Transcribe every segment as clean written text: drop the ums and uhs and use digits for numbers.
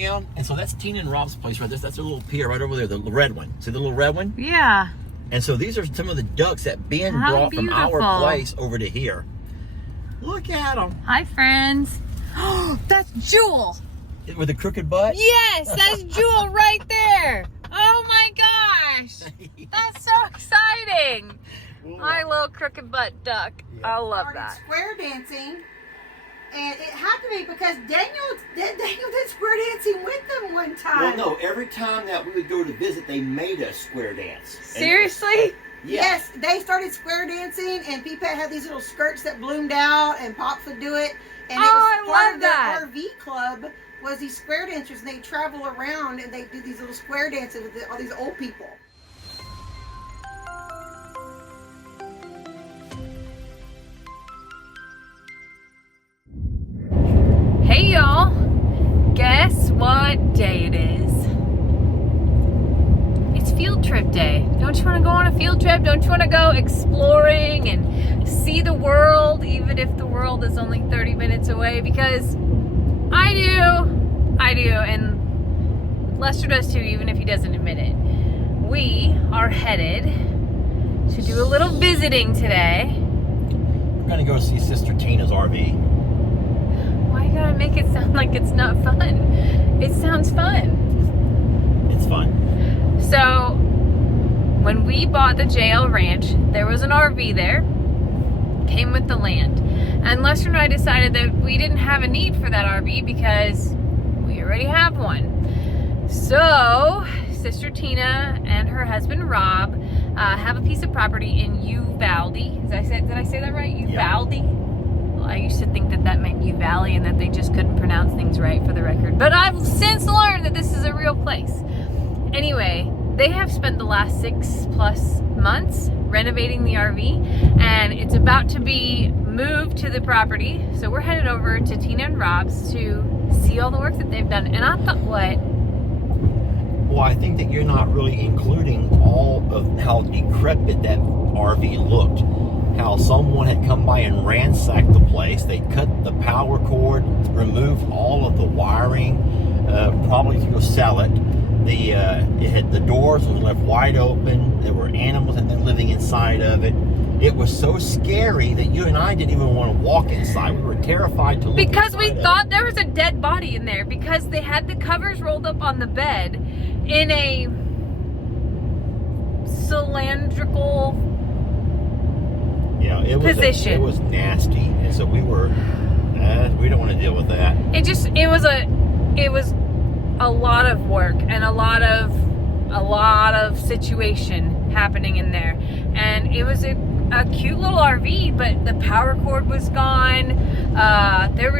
And so that's Tina and Rob's place right there. That's a little pier right over there, the red one. See the little red one? Yeah. And so these are some of the ducks that Ben brought from our place over to here. Look at them. Hi, friends. That's Jewel. With the crooked butt? Yes, that's Jewel right there. Oh my gosh. That's so exciting. My little crooked butt duck. Yeah. I love that. Square dancing. And it had to be because Daniel did square dancing with them one time. Well, no, every time that we would go to visit, they made us square dance. Seriously? Yes, they started square dancing, and Peepet had these little skirts that bloomed out, and Pops would do it. And it was part of their RV club was these square dancers, and they travel around and they do these little square dances with all these old people. Hey y'all, guess what day it is? It's field trip day. Don't you want to go on a field trip? Don't you want to go exploring and see the world, even if the world is only 30 minutes away? Because I do, and Lester does too, even if he doesn't admit it. We are headed to do a little visiting today. We're going to go see Sister Tina's RV. Why you gotta make it sound like it's not fun? It sounds fun. It's fun. So, when we bought the JL Ranch, there was an RV there, came with the land. And Lester and I decided that we didn't have a need for that RV because we already have one. So, Sister Tina and her husband Rob have a piece of property in Uvalde. Did I say that right? Uvalde? Yeah. I used to think that meant U Valley and that they just couldn't pronounce things right, for the record. But I've since learned that this is a real place. Anyway, they have spent the last 6+ months renovating the RV, and it's about to be moved to the property. So we're headed over to Tina and Rob's to see all the work that they've done. And I thought, what? Well, I think that you're not really including all of how decrepit that RV looked. How someone had come by and ransacked the place. They cut the power cord, removed all of the wiring, probably to go sell it. It had the doors were left wide open. There were animals and then living inside of it. It was so scary that you and I didn't even want to walk inside. We were terrified to look because we thought it. There was a dead body in there because they had the covers rolled up on the bed in a cylindrical position. It was nasty, and so we were. We don't want to deal with that. It was a lot of work and a lot of situation happening in there, and it was a cute little RV, but the power cord was gone. There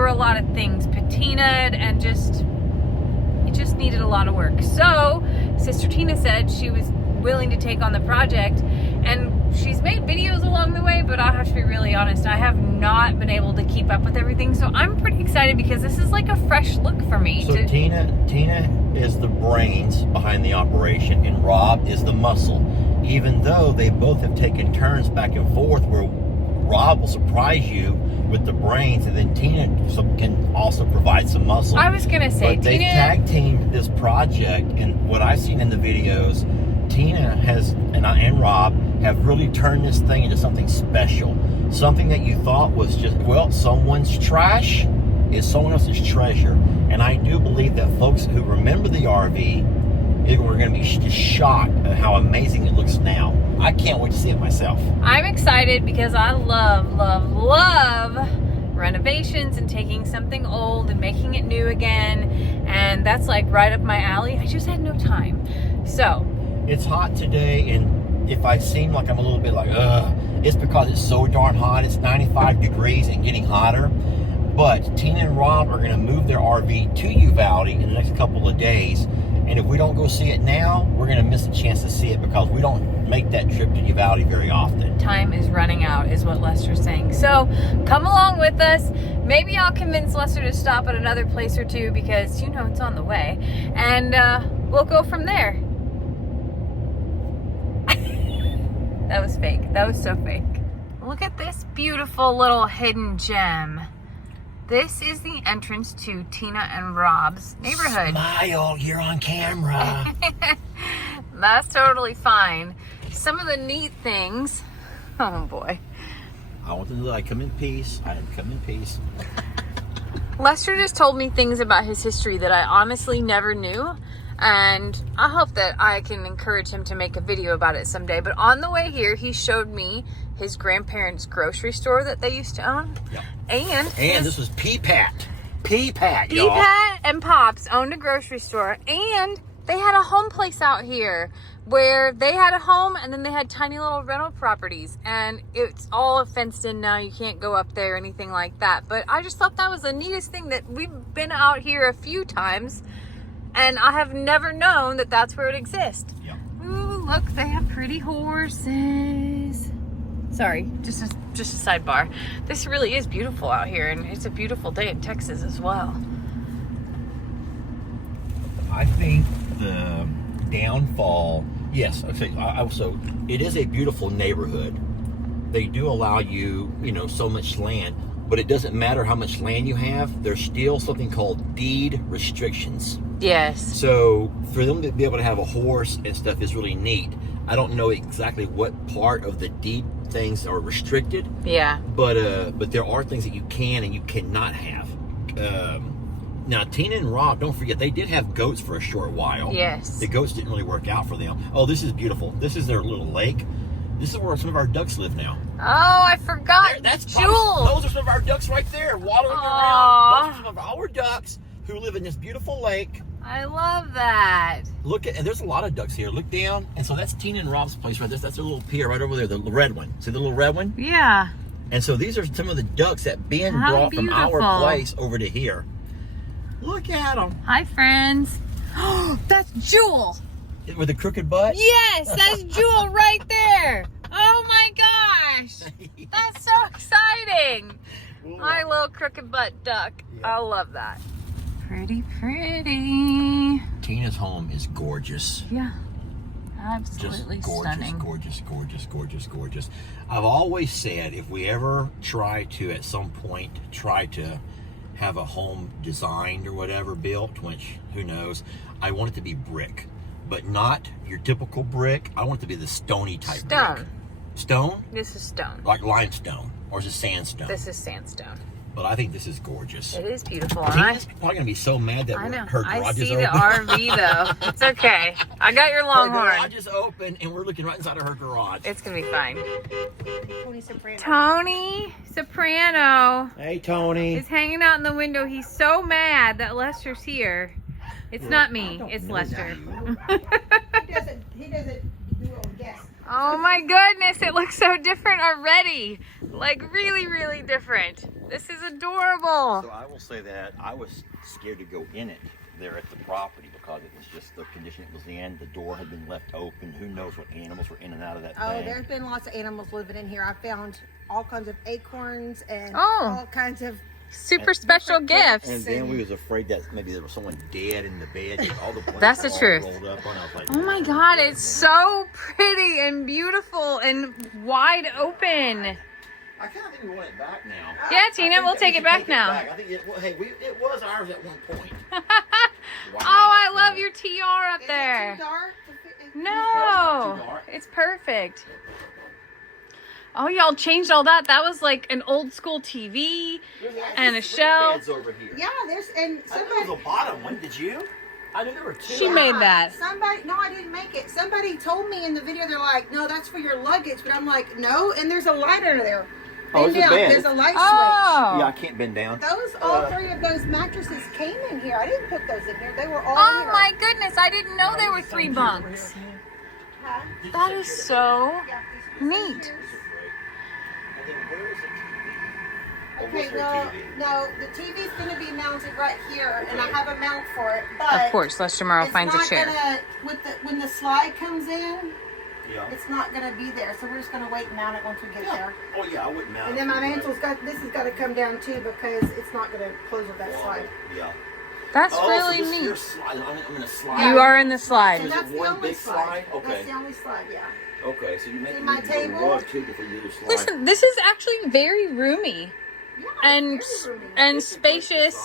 were a lot of things patinaed, and it just needed a lot of work. So Sister Tina said she was willing to take on the project, and she's made videos along the way, but I'll have to be really honest, I have not been able to keep up with everything, so I'm pretty excited because this is like a fresh look for me. So Tina is the brains behind the operation, and Rob is the muscle, even though they both have taken turns back and forth where Rob will surprise you with the brains, and then Tina can also provide some muscle. I was gonna say, but they tag teamed this project, and what I've seen in the videos, Tina has and Rob have really turned this thing into something special. Something that you thought was just, well, someone's trash is someone else's treasure. And I do believe that folks who remember the RV we're going to be just shocked at how amazing it looks now. I can't wait to see it myself. I'm excited because I love renovations and taking something old and making it new again. And that's like right up my alley. I just had no time. So it's hot today, and if I seem like I'm a little bit like, it's because it's so darn hot. It's 95 degrees and getting hotter. But Tina and Rob are going to move their RV to Uvalde in the next couple of days. And if we don't go see it now, we're going to miss a chance to see it because we don't make that trip to Uvalde very often. Time is running out is what Lester's saying. So come along with us. Maybe I'll convince Lester to stop at another place or two because, you know, it's on the way. And we'll go from there. That was fake. That was so fake. Look at this beautiful little hidden gem. This is the entrance to Tina and Rob's neighborhood. Smile, you're on camera. That's totally fine. Some of the neat things, oh boy. I want them to know I come in peace. I come in peace. Lester just told me things about his history that I honestly never knew. And I hope that I can encourage him to make a video about it someday. But on the way here, he showed me his grandparents' grocery store that they used to own. Yep. And this was P-Pat. P-Pat, y'all. P-Pat and Pops owned a grocery store. And they had a home place out here where they had a home and then they had tiny little rental properties. And it's all fenced in now. You can't go up there or anything like that. But I just thought that was the neatest thing, that we've been out here a few times and I have never known that that's where it exists. Yep. Ooh, look, they have pretty horses. Sorry, just a sidebar. This really is beautiful out here, and it's a beautiful day in Texas as well. I think the downfall, yes, okay, so it is a beautiful neighborhood. They do allow you, so much land, but it doesn't matter how much land you have. There's still something called deed restrictions. Yes. So for them to be able to have a horse and stuff is really neat. I don't know exactly what part of the deed things are restricted. Yeah. But there are things that you can and you cannot have. Now Tina and Rob, don't forget, they did have goats for a short while. Yes. The goats didn't really work out for them. Oh, this is beautiful. This is their little lake. This is where some of our ducks live now. Oh, I forgot. That's Jewel. Those are some of our ducks right there, waddling Aww. around. Those are some of our ducks who live in this beautiful lake. I love that. And there's a lot of ducks here. Look down, and so that's Tina and Rob's place right there. That's their little pier right over there, the red one. See the little red one? Yeah. And so these are some of the ducks that Ben How brought beautiful. from our place over to here. Look at them. Hi, friends. That's Jewel. With a crooked butt? Yes, that's Jewel right there. Oh my gosh. That's so exciting. My little crooked butt duck. Yeah. I love that. Pretty, pretty. Tina's home is gorgeous. Yeah. Absolutely Just gorgeous, stunning. gorgeous, gorgeous, gorgeous, gorgeous. I've always said if we ever try to, at some point, try to have a home designed or whatever built, which who knows, I want it to be brick. But not your typical brick. I want it to be the stony type Stone. brick. Stone? This is stone. Like limestone. Or is it sandstone? This is sandstone. But I think this is gorgeous. It is beautiful. Tina's probably going to be so mad that I know. her garage I is see open. the RV though. It's okay. I got your Her Longhorn. garage is open and we're looking right inside of her garage. It's gonna be fine. Tony Soprano. Tony Soprano Hey, Tony. is hanging out in the window. He's so mad that Lester's here. It's not me. It's Lester. He doesn't do a guess. Oh my goodness, it looks so different already. Like really, really different. This is adorable. So I will say that I was scared to go in it there at the property because it was just the condition it was in. The door had been left open. Who knows what animals were in and out of that Oh, thing. there's been lots of animals living in here. I found all kinds of acorns and Oh. all kinds of Super special gifts. And then we was afraid that maybe there was someone dead in the bed. All the blankets That's the all truth. rolled up on. I was like, Oh my God, it's so pretty and beautiful and wide open. I kind of think we want it back now. Yeah, Tina, we'll take it back now. I think it was ours at one point. Oh, I love your TR up Is it there. too dark? No, Too dark. it's perfect. Oh, y'all changed all that. That was like an old school TV and a shelf. Beds over here. Yeah, there's and I think it somebody. was the bottom one. Did you? I knew there were two. She made that. Somebody, no, I didn't make it. Somebody told me in the video, they're like, no, that's for your luggage. But I'm like, no, and there's a light under there. Oh, Bend it's a down. bed. There's a light Oh. Yeah, I can't bend down. switch. All three of those mattresses came in here. I didn't put those in here. They were all Oh here. my goodness, I didn't know there were 3 bunks. Huh? That is so Yeah, these are neat. And then where is the TV? Okay, well, no, the TV's going to be mounted right here, and I Okay. have a mount for it. But Of course, Lester Morrow it's finds a not chair. Gonna, when the slide comes in, Yeah. it's not going to be there. So we're just going to wait and mount it once we get there. Oh yeah, I wouldn't mount. And it then my for that. mantle's this has got to come down too because it's not going to close with that slide. Yeah. That's Oh, really so this is your neat. slide. I'm gonna slide. You are in the So slide. Is it that's the one only big slide. slide? Okay. That's the only slide, yeah. Okay, so you make See me my need to table? rug too before you do the slide. Listen, this is actually very roomy. and spacious.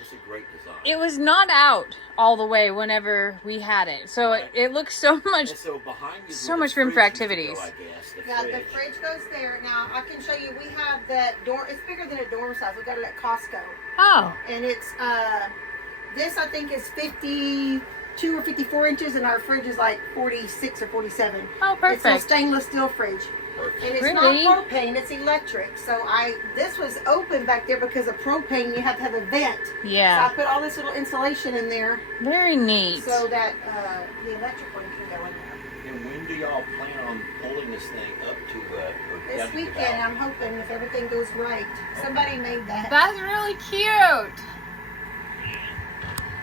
It's a great design. It was not out all the way whenever we had it, so it looks so much. And so behind you, So much room for activities. The fridge goes there. Now I can show you. We have that dorm. It's bigger than a dorm size. We got it at Costco. Oh. And it's this I think is 52 or 54 inches, and our fridge is like 46 or 47. Oh, perfect. It's a stainless steel fridge. And it's Really? not propane, it's electric. So this was open back there because of propane, you have to have a vent. Yeah. So I put all this little insulation in there Very neat. so that the electric one can go in there. And when do y'all plan on pulling this thing up to or down This to weekend, the I'm hoping if everything goes right. Somebody made that. That's really cute.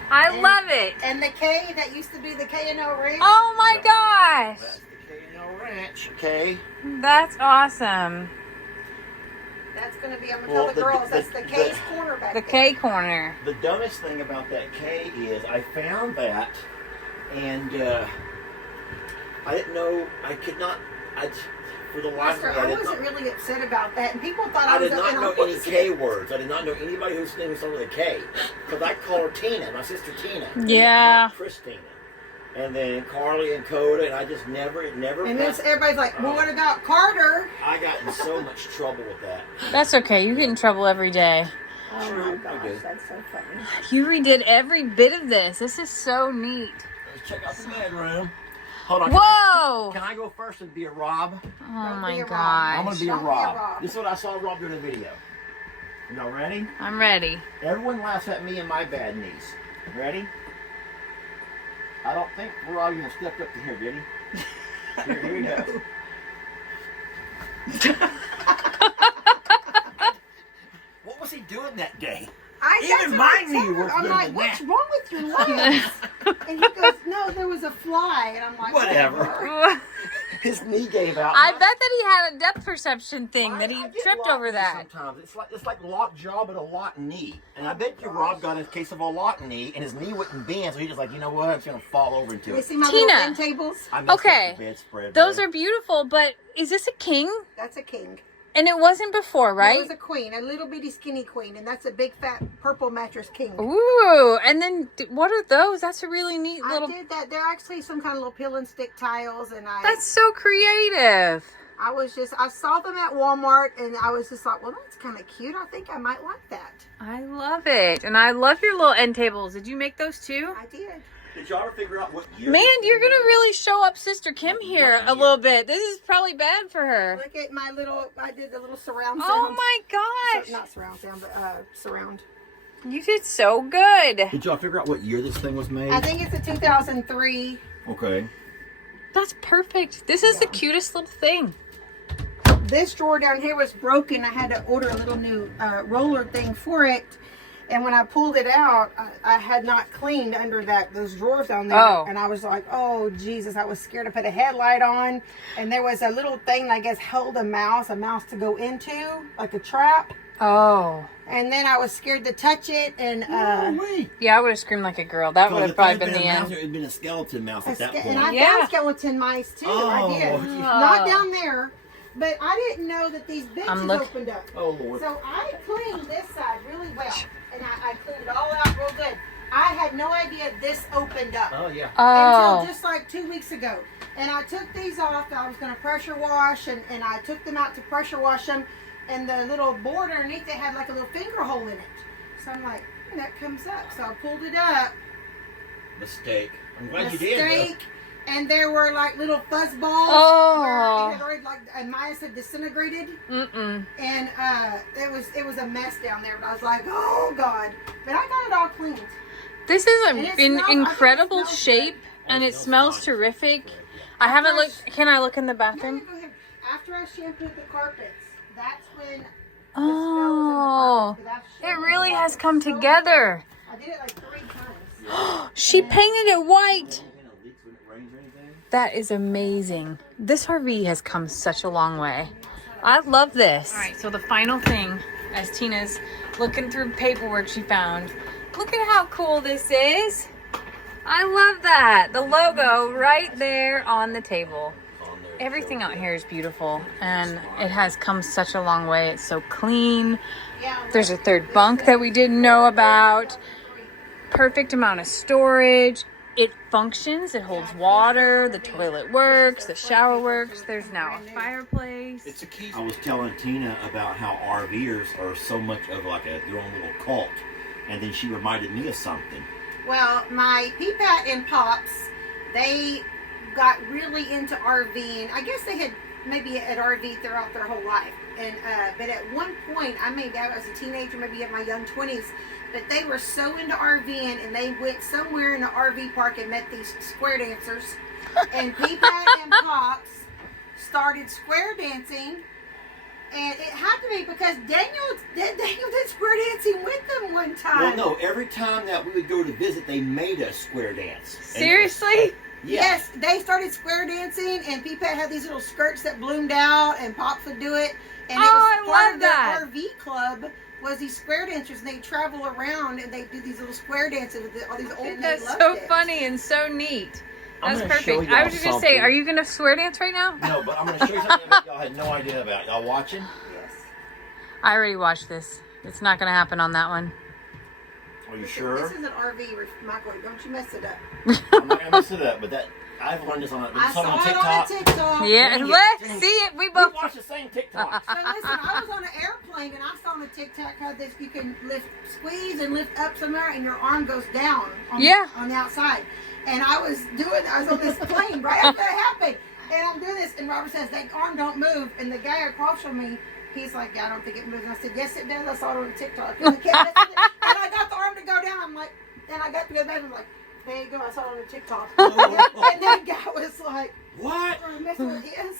I love it. And the K that used to be the K&O Ranch. Oh my gosh. That's the K&L Ranch, okay? That's awesome. That's going to be, I'm going to Well, tell the girls, that's the K's corner back The there. K corner. The dumbest thing about that K is I found that, and I didn't know, I could not, for the life of me, I wasn't really upset about that, and people thought I I was did not know any opposite. K words. I did not know anybody whose name was over the K. Because I call her Tina, my sister Tina. Yeah. Not Christina. And then Carly and Coda, and I just never, it never And then passed. everybody's like, well, what about Carter? I got in so much trouble with that. That's okay. You get in trouble every day. Oh True, my I gosh, do. that's so funny. You redid every bit of this. This is so neat. Let's check out the bedroom. Hold on. Whoa! Can I go first and be a Rob? Oh Don't my be a Rob. I'm gosh. going to be a Don't be a Rob. Rob. This is what I saw Rob do in the video. Y'all ready? I'm ready. Everyone laughs at me and my bad knees. Ready? I don't think Rob even stepped up to here, did he? Here we go. What was he doing that day? Even my knee was I'm better like, than what's that. wrong with your legs? And he goes, no, there was a fly. And I'm like, Whatever. His knee gave out. I bet that he had a depth perception thing, that he I get tripped locked over knee that. Sometimes it's like locked jaw but a locked knee, and I bet you Rob got a case of a locked knee, and his knee wouldn't bend, so he just like, you know what, I'm just gonna fall over into You it. see my Tina. little end tables? I messed up Okay. the bedspread, Those babe. are beautiful, but is this a king? That's a king. And it wasn't before, It right? was a queen, a little bitty skinny queen, and that's a big fat purple mattress king. Ooh, and then what are those? That's a really neat I little... did that. They're actually some kind of little pill and stick tiles, and That's so creative. I saw them at Walmart, and I was just like, well, that's kind of cute. I think I might like that. I love it. And I love your little end tables. Did you make those too? I did. Did y'all ever figure out what year? Man, this you're thing going to was? really show up Sister Kim here a little bit. This is probably bad for her. Look at my little, I did the little surround sound. Oh my gosh. Not surround sound, but surround. You did so good. Did y'all figure out what year this thing was made? I think it's a 2003. Okay. That's perfect. This is the cutest little thing. This drawer down here was broken. I had to order a little new roller thing for it. And when I pulled it out, I had not cleaned under those drawers down there. Oh. And I was like, oh, Jesus, I was scared to put a headlight on. And there was a little thing, I guess, held a mouse to go into, like a trap. Oh. And then I was scared to touch it. And Yeah, I would have screamed like a girl. That would have probably been the end. It would have been a skeleton mouse at that point. and I Yeah. found skeleton mice, too. Oh. I did. Oh. Not down there. But I didn't know that these benches opened up. Oh, Lord. So I cleaned this side really well. And I cleaned it all out real good. I had no idea this opened up. Oh, yeah. Until Oh. just like 2 weeks ago. And I took these off. I was going to pressure wash. And I took them out to pressure wash them. And the little board underneath it had like a little finger hole in it. So I'm like, that comes up. So I pulled it up. Mistake. I'm glad you did, though. Mistake. And there were like little fuzz balls Oh. where it had already like a mice had disintegrated. Mm-mm. And it was a mess down there. But I was like, oh God. But I got it all cleaned. This is And it in smells- I think it incredible smells shape, good. and Oh, it it smells smells terrific. fine. I haven't After I looked. Can I look in the No, bathroom? go ahead. After I shampooed the carpets, that's when Oh, the smell was in the carpets, 'cause I've it shampooed really the has carpets come so together. much. I did it like 3 times. She painted it white. Leaks when it rains or anything? That is amazing. This RV has come such a long way. I love this. All right, so the final thing, as Tina's looking through paperwork she found, look at how cool this is. I love that. The logo right there on the table. everything out here is beautiful, and it has come such a long way. It's so clean. There's a third bunk that we didn't know about. Perfect amount of storage. It functions. It holds water. The toilet works. The shower works. There's now a fireplace. It's a key. I was telling Tina about how RVers are so much of like their own little cult, and then she reminded me of something. Well, my Peepat and Pops, they got really into RVing. I guess they had maybe an RV throughout their whole life, and but at one point, I was a teenager, maybe in my young 20s. But they were so into RVing, and they went somewhere in the RV park and met these square dancers. And Peepat and Pops started square dancing. And it had to be because Daniel did square dancing with them one time. Well, no, every time that we would go to visit, they made us square dance. Seriously? Yes, they started square dancing, and Peepat had these little skirts that bloomed out, and Pops would do it. And it was part of their RV club. Was these square dancers, and they travel around and they do these little square dances with all these old men. That's so funny and so neat. That's perfect. I was just going to say, are you going to swear dance right now? No, but I'm going to show you something that y'all had no idea about. Y'all watching? Yes. I already watched this. It's not going to happen on that one. Are you sure? This is an RV, Michael. Don't you mess it up. I'm not going to mess it up, but I've learned this on I saw TikTok. it on TikTok. Yeah, let's see it. We both watch the same TikTok. So listen, I was on an airplane and I saw on a TikTok how this you can squeeze and lift up somewhere and your arm goes down on the outside. And I was on this plane right after that happened. And I'm doing this and Robert says, that arm don't move. And the guy across from me, he's like, yeah, I don't think it moves. And I said, yes, it does. I saw it on TikTok. And I got the arm to go down. I'm like, and I got to go back and I'm like, there you go, I saw it on the TikTok. And then the guy was like, what? Messing with his.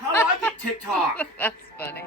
How do I get TikTok? That's funny.